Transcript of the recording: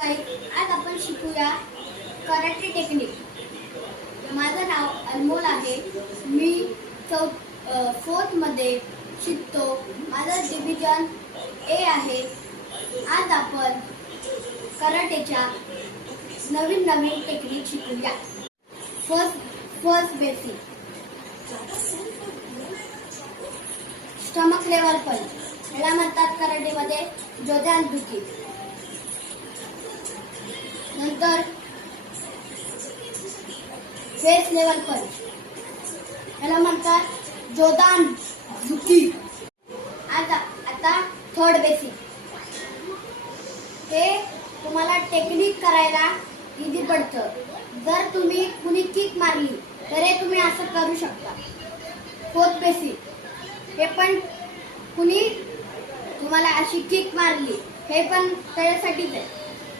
आज आपण शिकूया कराटे टेक्निक. माझं नाव अनमोल आहे. मी 4th मध्ये शिकतो. माझं डिव्हिजन ए आहे. आज आपण कराटेच्या नवीन नवीन टेक्निक शिकूया. फर्स्ट बेसिक स्टमक लेवल पंच, याला म्हणतात कराटेमध्ये जोदान जुकी. नंतर फेस लेवल पंच, याला म्हणतात जोदान जुकी. आता थर्ड बेसिक. हे तुम्हाला टेक्निक करायला इझी पडतं. जर तुम्ही कुणी किक मारली तर हे तुम्ही असं करू शकता. फोर्थ बेसिक, हे पण कुणी तुम्हाला अशी किक मारली, हे पण त्याच्यासाठीच आहे.